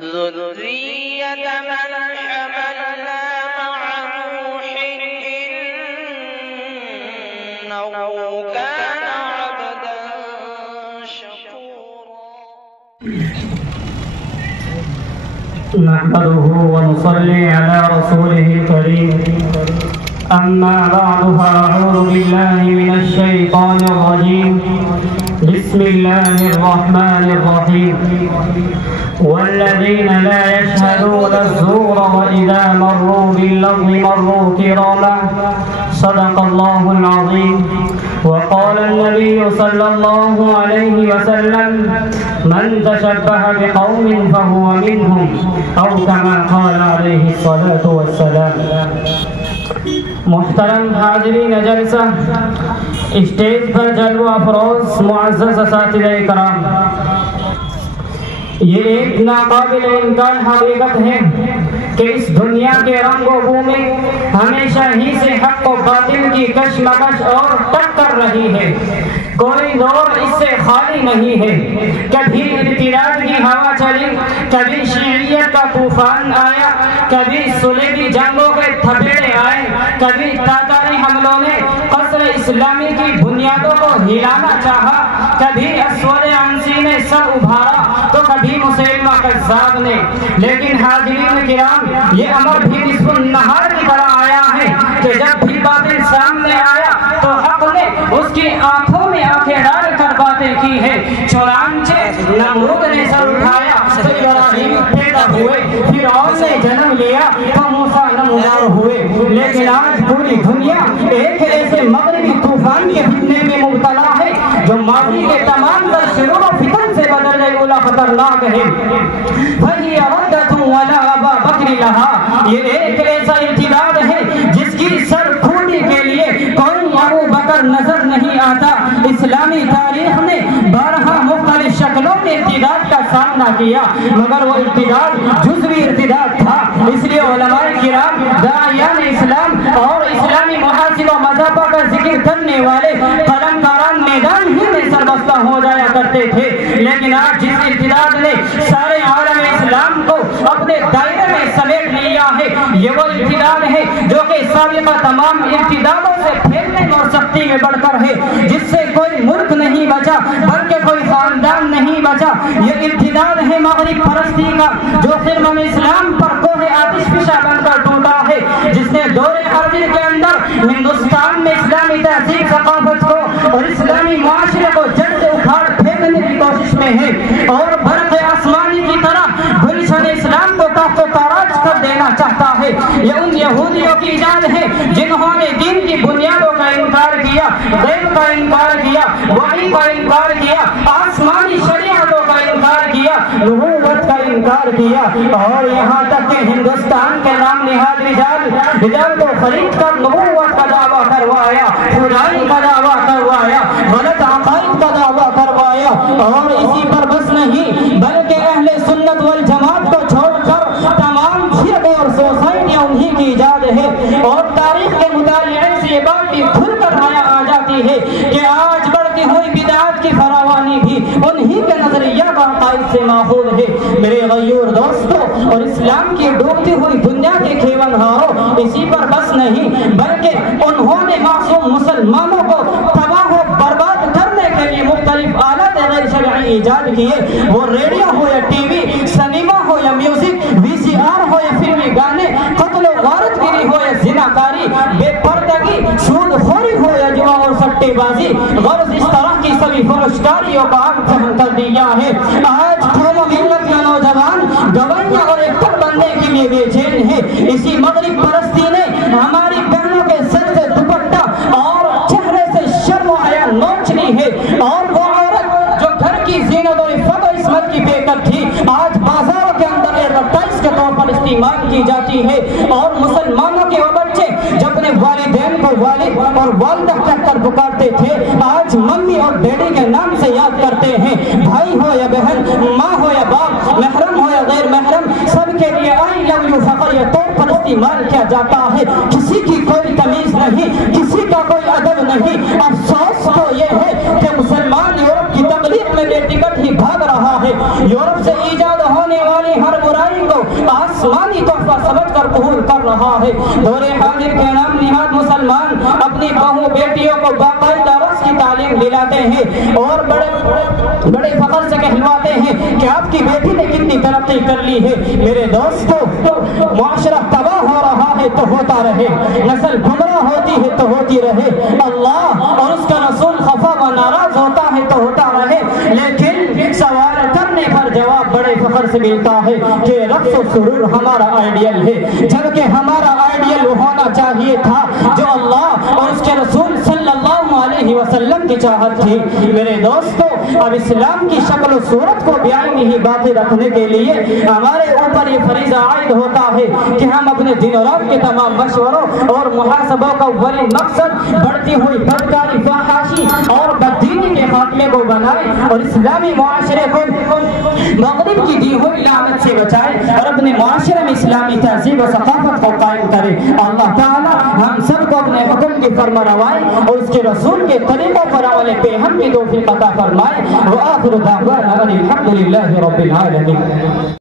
ذرية من حملنا مع نوح إنه كان عبدا شكورا. نحمده ونصلي على رسوله الكريم. أما بعد فأعوذ بالله من الشيطان الرجيم. بسم الله الرحمن الرحيم. والذين لا يشهدون الزور وإذا مروا باللغو مروا كراما. صدق الله العظيم. وقال النبي صلى الله عليه وسلم: من تشبه بقوم فهو منهم، أو كما قال عليه الصلاة والسلام. محترم حاضرین جلسہ، اسٹیج پر جلوہ افروز معزز اساتذہ کرام، یہ ایک ناقابل انکار حقیقت ہے کہ اس دنیا کے رنگ و بو میں ہمیشہ ہی سے حق و باطل کی کشمکش اور ٹکر رہی ہے. کوئی دور اس سے خالی نہیں ہے. کبھی ارتداد کی ہوا چلی، کبھی شیعیت کا طوفان آیا، کبھی صلیبی جنگوں کے تھپیڑے آئے، کبھی تاتاری حملوں نے قصر اسلامی کی بنیادوں کو ہلانا چاہا، کبھی اسود عنسی نے سر ابھارا تو کبھی مسلمہ کذاب نے. لیکن حاضرین کرام، یہ امر بھی نصف النہار کی طرح آیا ہے کہ جب بھی باطل سامنے آیا تو حق نے اس کی آنکھوں میں آنکھیں ڈال کر باتیں کی ہے. چنانچہ نمرود نے سر اٹھایا تو ابراہیم پیدا ہوئے، فرعون نے جنم لیا تو موسیٰ نمودار ہوئے. لیکن آج پوری دنیا ایک ایسے مغربی طوفان کے فتنے میں مبتلا ہے جو ماضی کے تمام تر شرور و فتن سے بدل گئے اولا خطرناک ہے. فَهِيَ رَدَّةٌ وَلَا أَبَا بَكْرِ لَهَا. یہ ایک ایسا ارتداد ہے جس کی سر پھوٹی کے لیے کوئی ابو بکر نظر نہیں آتا. اسلامی تاریخ نے بارہا مختلف شکلوں میں ارتداد کا سامنا کیا، مگر وہ ارتداد جزوی ارتداد تھا. اس لیے علماء کرام، داعیان اسلام اور اسلامی محاسب و مذہبہ کا ذکر کرنے والے قلمکاران میدان ہی میں سربستہ ہو جایا کرتے تھے. لیکن آج جس ارتداد نے سارے عالم اسلام کو اپنے دائرے میں سمیٹ لیا ہے، یہ وہ ارتداد ہے جو کہ سابقہ تمام ارتدادوں سے پھیلنے اور سختی میں بڑھ کر ہے، جس سے کوئی ملک نہیں بچا بلکہ کوئی خاندان نہیں بچا. یہ ارتداد ہے مغرب پرستی کا جو خرمن اسلام پر کوہ آتش فشاں بن کر ٹوٹا ہے، جس نے دور حاضر کے اندر ہندوستان میں اسلامی تہذیب ثقافت کو اور اسلامی معاشرے کو جڑ سے اکھاڑ پھینکنے کی کوشش میں ہے اور برق آسمانی کی طرح گلشن اسلام کو تحت و تاراج کر دینا چاہتا ہے. یہ ان یہودیوں کی ایجاد ہے جنہوں نے دین کی بنیادوں کا انکار کیا، غیب کا انکار کیا، وحی کا انکار کیا، آسمانی شریعتوں کا انکار کیا، نبوت کا انکار کیا، اور یہاں تک کہ ہندوستان کے نام نہاد رجال کو خرید کر نبوت کا دعویٰ کروایا، خدائی کا دعویٰ کروایا، غلط عقائد کا دعویٰ کروایا. اور اسی پر بس نہیں بلکہ اہل سنت والجماعت کو چھوڑ کر تمام فرقے اور سوسائٹیاں انہی کی ایجاد ہے. اور تاریخ کے مطالعے سے یہ بات بھی کھل کر آ جاتی ہے کہ آج بڑھتی ہوئی بدعات کی فراوانی بھی انہی کے نظریہ کا عقائد سے ماخوذ ہے. میرے غیور دوستوں اور اسلام کی ڈوبتی ہوئی دنیا کے کھیون ہاروں، اسی پر بس نہیں بلکہ انہوں نے معصوم مسلمانوں کو تباہ و برباد کرنے کے لیے مختلف آلات غیر شرعی ایجاد کیے. وہ ریڈیو ہو یا ٹی وی، سنیما ہو یا میوزک، وی سی آر ہو یا فلمی گانے، قتل و غارت گیری ہو یا زناکاری، بے پردگی، سود خوری ہو یا جوا اور سٹے بازی، غرض اس طرح کی سبھی فرشکاریوں کا آگ فہم کر دیا ہے. آج قوم و ملت کا نوجوان گوائیاں اور ایکٹر بننے کے لیے بے چین ہے. اسی مغرب پرستی نے ہماری بہنوں کے سر سے دوپٹہ اور چہرے سے شرم و حیا نوچ لی ہے. اور وہ عورت جو گھر کی زینت اور عفت و عصمت کی بے کر تھی، آج بازاروں کے اندر ایڈورٹائز کے طور پر استعمال کی جاتی ہے. اور مسلمانوں کے وہ بچے جو اپنے والدین کو والد اور والدہ کہہ کر پکارتے تھے، آج ممی اور ڈیڈی کے نام سے یاد کرتے ہیں. بھائی ہو یا بہن، ماں ہو یا باپ، محرم ہو یا غیر محرم، سب کے لیے آئی لو یو فخر یہ طور پر استعمال کیا جاتا ہے. کسی کی کوئی تمیز نہیں، کسی کا کوئی ادب نہیں. افسوس تو یہ ہے کہ مسلمان یورپ کی تقلید میں بے ٹکٹ ہی بھاگ رہا ہے. یورپ سے ایجاد ہونے والی ہر آسمانی تحفہ سمجھ کر قبول کر رہا ہے۔ دور حاضر کے نام نہاد مسلمان اپنی بہو بیٹیوں کو باقاعدہ رقص کی تعلیم دلاتے ہیں اور بڑے فخر سے کہلواتے ہیں کہ آپ کی بیٹی نے کتنی ترقی کر لی ہے۔ میرے دوستو، معاشرہ تباہ ہو رہا ہے تو ہوتا رہے، نسل گمراہ ہوتی ہے تو ہوتی رہے، اللہ اور اس کا رسول خفا و ناراض ہوتا ہے تو ہوتا رہے، لیکن سوال کرنے پر جواب بڑے فخر سے ملتا ہے کہ رقص و سرور ہمارا آئیڈیل ہے، جبکہ ہمارا آئیڈیل ہونا چاہیے تھا جو اللہ اور اس کے رسول صلی اللہ علیہ وسلم کی چاہت تھی۔ میرے دوستو، اب اسلام کی شکل و صورت کو بیائی ہی باقی رکھنے کے لیے ہمارے اوپر یہ فریضہ عائد ہوتا ہے کہ ہم اپنے دن و رات کے تمام مشوروں اور محاسبوں کا اول مقصد بڑھتی ہوئی بدکاری، فحاشی اور بددینی کے خاتمے کو بنائیں اور اسلامی معاشرے کو مغرب کی دی ہوئی لعنت سے بچائیں اور اپنے معاشرے میں اسلامی تہذیب و ثقافت کو قائم کریں۔ اللہ تعالی ہم سب کو اپنے حکم کی فرمانروائی اور اس کے رسول کے طریقوں پر عمل پیہم کی توفیق عطا فرمائے۔ وآخر دعوانا ان الحمد للہ رب العالمین۔